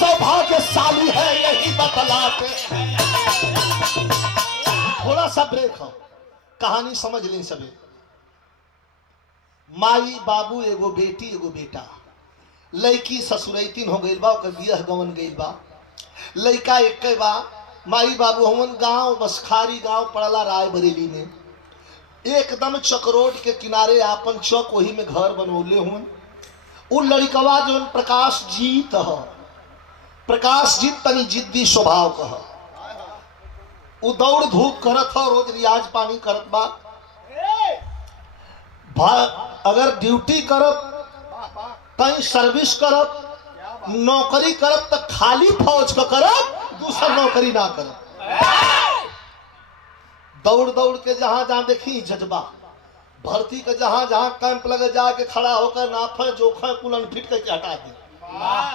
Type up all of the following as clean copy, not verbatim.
सौभाग्यशाली है यही बतलाते। थोड़ा सा ब्रेक हो, कहानी समझ लें सबे। माई बाबू एगो बेटी एगो बेटा, लड़की ससुरैतिन हो गई बा, ओकर बियाह गवन गई बा, लड़का एक बा। माई बाबू हमन गांव बसखारी गांव पड़ला रायबरेली में, एकदम चक्रोट के किनारे आपन चौक वही में घर बनौले हुन। उ लड़कवा जो प्रकाश जीत ह, प्रकाश जीत तनी जिद्दी स्वभाव कह, उ दौड़ धूप करत ह, रोज रियाज पानी करत बा। अगर ड्यूटी करब कहीं सर्विस करब नौकरी करब तो खाली फौज का करब, दूसरा नौकरी ना करब। दौड़ दौड़ के जहां जहां देखी जज्बा, भर्ती के जहां जहां कैंप लगे जाके खड़ा होकर नापे जोखे कुलन फिट करके हटा दी,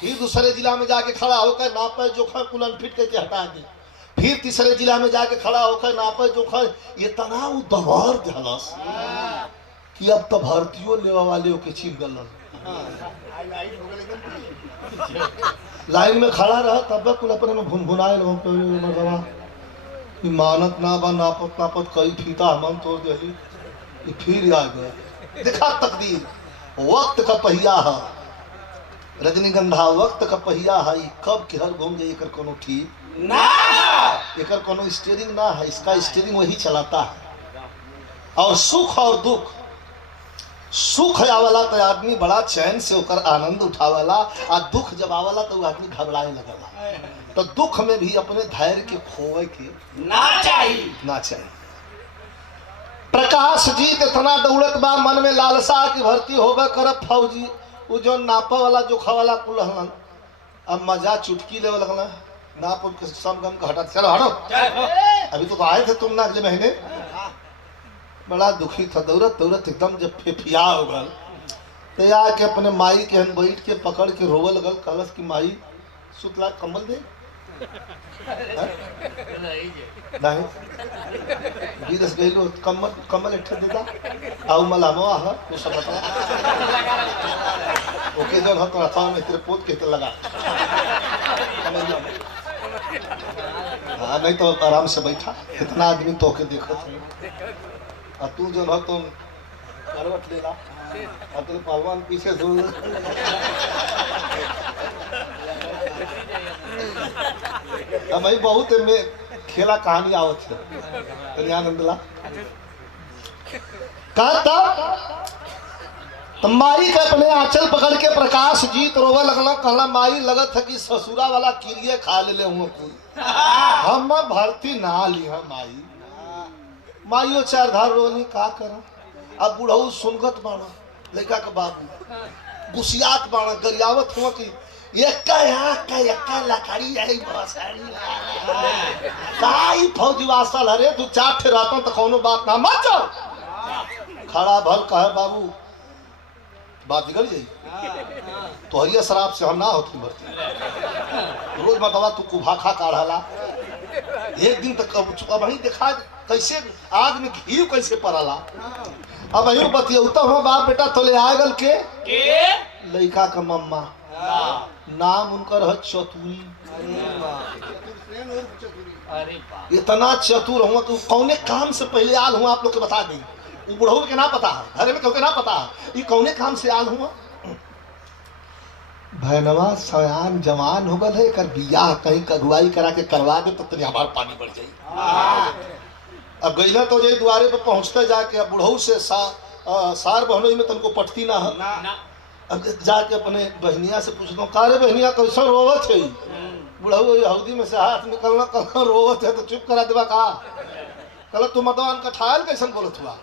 फिर दूसरे जिला में जाके खड़ा होकर नापे जोखे कुलन फिट करके हटा दी, फिर तीसरे जिला में जाके खड़ा होकर नापे जोखे। ये तनाव दबार दिलस कि अब तो भर्तियों लेवा वाले के छीन गलन। लाइन में खड़ा रहा तब कुल अपने में भुनभुनाए लगवा मानत ना बा, नापत नापत कई फीता हमन तोड़ दिली, फिर आ गया। देखा तकदीर, वक्त का पहिया है, रजनीगंधा वक्त का पहिया है, कब केहर घूम जाए एकर कोनो ठीक ना, एकर कोनो स्टीयरिंग ना है, इसका स्टीयरिंग वही चलाता है। और सुख और दुख, सुख आवाला तो आदमी बड़ा चैन से होकर आनंद उठावाला, और दुख जब आवाला तो आदमी घबराए लगला। तो दुख में भी अपने धैर्य के खोवे के ना चाहिए, ना चाहिए। प्रकाश जी इतना दौड़त बा, मन में लालसा की भर्ती होगा करब फौजी। वो जो नापा वाला जोखा वाला कुल हलन, अब मजा चुटकी लेवे लगला, नाप उनके सब गम का हटा, चलो हटो, अभी तो आए थे तुम ना अगले महीने। बड़ा दुखी था, दौड़त दौड़त एकदम जब फेफिया हो गल, तो आके अपने माई के हन बैठ के पकड़ के रोवे लगल। कहलस कि माई सुतला कम्बल दे नहीं विदेश गइलो, कम्बल कम्बल एठे देता आउ मलामो आहा तो सब बता ओके जन ह तो रथा में तेरे पोत के तो लगा। हाँ नहीं तो आराम से बैठा, इतना आदमी तो के देखत है, और तू जो है तुम करवट लेला और तेरे पहलवान पीछे भाई बहुत में खेला कहानी आवत है आनंद ला तो माई के अपने आंचल पकड़ के प्रकाश जीत रोवे लगला। कहला माई लगत है कि ससुरा वाला किरिए खा ले हूँ कोई हम भर्ती ना ली है माई। माइयो चार धार रोनी का करा, अब बुढ़ऊ सुनगत बाना, लड़का के बाबू गुसियात बाना, गरियावत हुआ कि एक्का लकड़ी आई बसाड़ी काई फौजी वासल हरे तू चार ठे रहता तो कोनो बात ना मत जाओ। खड़ा भल कहे बाबू बात बिगड़ जाई, तो हरिया शराब से हम ना होती भर्ती, रोज बतावा तू कुभा खा काढ़ाला, एक दिन तक अब वही देखा कैसे आग में घी कैसे पड़ाला। अब वही बतियौता हो बाप बेटा तो ले आगल के लड़का का मम्मा, नाम उनकर है चतुरी। इतना चतुर हुआ कि कौने काम से पहले आल हुआ आप लोग के बता दी, वो बुढ़ऊ के ना पता है, घर में क्योंकि ना पता है ये कौने काम से आल हुआ। भैनवा सयान जवान हो गल है, कर बियाह कहीं अगुवाई करा के करवा दे तो तेरे हमार पानी बढ़ जाए। अब गईला तो जाई द्वारे पे पहुंचते जाके, अब बुढ़ऊ से सार बहनोई में तुमको पटती ना है। अब जाके अपने बहनिया से पूछना का रे बहनिया कैसा रोवत है, बुढ़ऊ हौदी में से हाथ निकलना कहना रोवत है तो चुप करा देवा का। कहला तू मतवान का ठायल कैसन बोलत हुआ,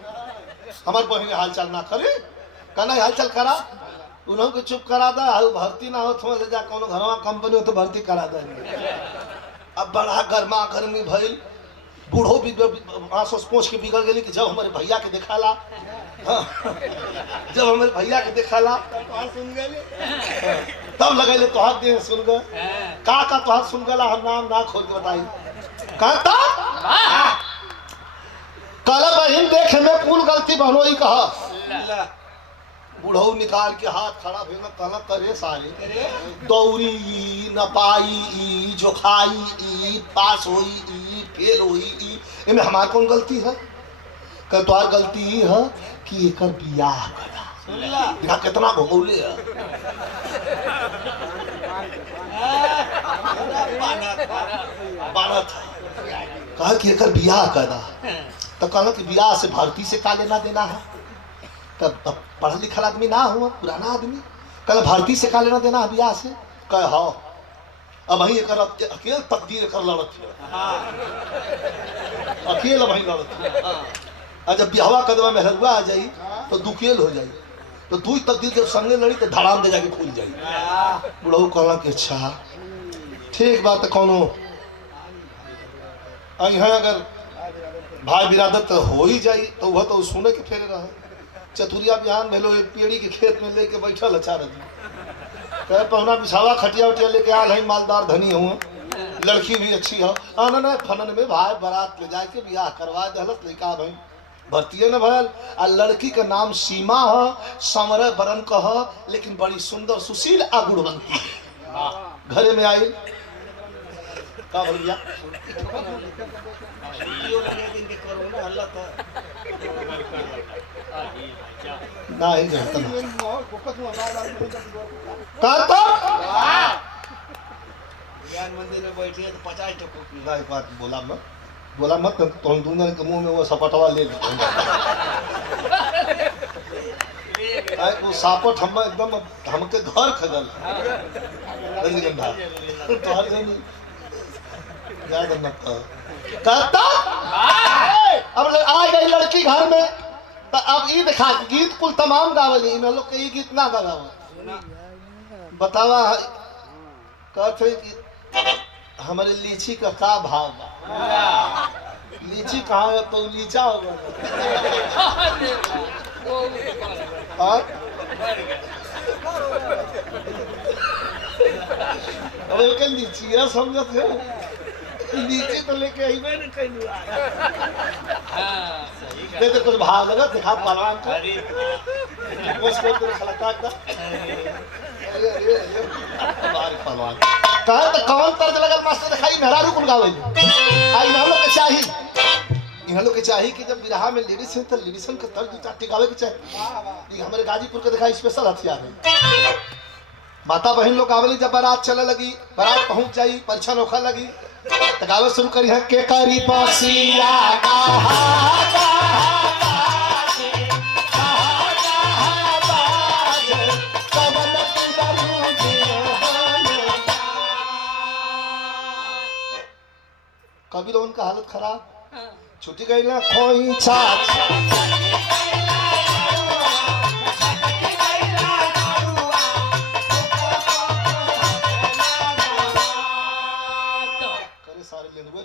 हमार बहन हाल चाल ना करे, कहना हाल चाल करा, उन्हों को चुप करा दा, भर्ती ना हो तो जा कोनो घरवा कंपनी हो तो भर्ती करा दे। अब बड़ा गर्मा गर्मी भइल, बूढ़ो भी आंसू पोछ के बिगड़ गई कि जब हमारे भैया के दिखाला, जब हमारे भैया के दिखाला तब लगे तो हाथ दे सुन गए का तो हाथ सुन गला, हम नाम ना खोल के बताई कहता कल बहन देखे में कुल गलती बहनो ही कहा। बूढ़ऊ निकाल के हाथ खड़ा भेगा कहला करे साले दौरी न पाई ई जो खाई ई पास होई ई फेल होई ई एमे हमार कौन गलती है? कह तोहार गलती ई है कि एकर बियाह करा। देखा कितना भगौले है। बानत कहा कि एकर बियाह करा तो कहना कि बियाह से भारती से का लेना देना है? तब पढ़ा लिखा आदमी ना हुआ, पुराना आदमी कल भारती से का लेना देना है बियाह से? कह हाँ अब वही अकेले तकदीर कर लड़त अकेले वही लड़त और जब बिहवा कदमा में हरुआ आ जाई तो दुकेल हो जाई तो तू तकदीर जब संगे लड़ी तो धड़ाम दे जाके खुल जाई। बुढ़ऊ कहला कि अच्छा ठीक बात कौनो यहाँ अगर भाई बिरादत हो ही जाई तो वह तो सुने के फेरे रहे। चतुरिया बिहान भेलो पेड़ी के खेत में लेके बैठल अच्छा रही कहे पहुना बिछावा खटिया उटिया लेके आल है मालदार धनी हुआ लड़की भी अच्छी हो आनन फनन में भाई बारात ले जाके बियाह करवा दहलत लड़का भाई भर्ती न भयल आ लड़की का नाम सीमा है समर बरन कह लेकिन बड़ी सुंदर सुशील आ गुणवंती घरे में आई का भैया नहीं जानता मंदिर में बैठिए तो 50 टका एक बात बोला मत तो दूंगा के मुंह में वो सपटवा ले ले वो सापट हम एकदम हमके घर खगल रजनीगंधा तो हर नहीं ज्यादा मत कहता अब आ गई लड़की घर में तो अब ये देखा गीत कुल तमाम गावली इन लोग के ये गीत ना गावा बतावा कहते कि हमारे लीची का भाव बा लीची कहाँ है तो लीचा होगा और अरे के लीची है समझते हो लीची तो लेके आई मैं कहीं नहीं कुछ भाव लगा दिखा पहलवान को उसको तो खलता का पहलवान कहा तो कौन तर्ज लगल मास्टर दिखाई मेहरारू कुल गावे आई हम लोग के चाहिए इन लोग के चाहिए कि जब विरहा में लेडीज है तो लेडीज का तर्ज चाटी गावे के चाहिए। ये हमारे गाजीपुर के दिखाई स्पेशल हथियार है। माता बहन लोग गावली जब बारात चले लगी बारात पहुंच जाई परीक्षा नोखा लगी तो गावे शुरू करी है के करी बसिया कभी तो उनका हालत खराब छुट्टी गई ना खोई छाछ करे सारे लेनवे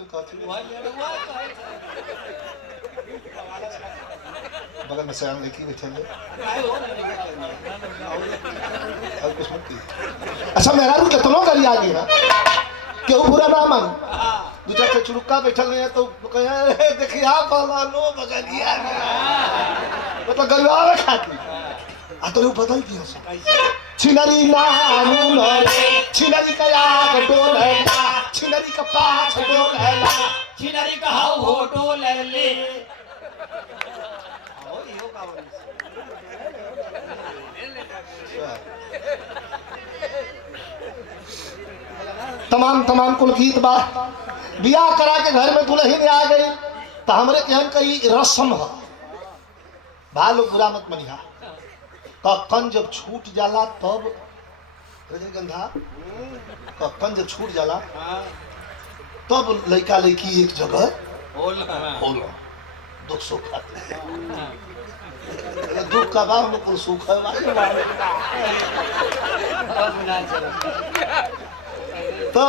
बगल में सयान लेके बैठे और कुछ मत अच्छा मेरा भी कितनों करी आ गया क्यों बुरा ना मान दूसरा से चुरुक्का बैठल नहीं है तो कहे देखिए फलानो बगलिया मतलब गलवावे खाती आ तो बदल दिया छिनरी नानू नरे छिनरी का याद डोलेला छिनरी का पाछ डोलेला छिनरी का हाउ होटो ले ले ओ यो का तमाम कुल गीत बा बियाह करा के घर में दुल्हन आ गई तो हमरे केहन कई रस्म है भाई लोग बुरा मत मनिहा कक्कन जब छूट जाला तब रजनीगंधा कक्कन जब छूट जाला तब लड़का लड़की एक जगह होला दुख सुख खाते दुख का बाप में कुल सुख है तो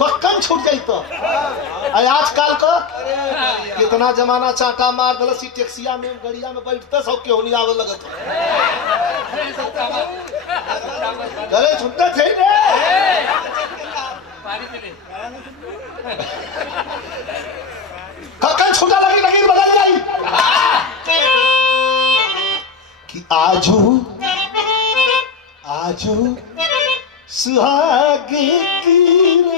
कक्कन छूट गई तो आजकल का कितना जमाना चाटा मार दल सी टैक्सिया में गड़िया में बैठते सब क्यों नहीं आवे लगत गले छूटते थे कक्कन छूटा लगी लगी बदल जाई कि आजू सुहा लागे कीर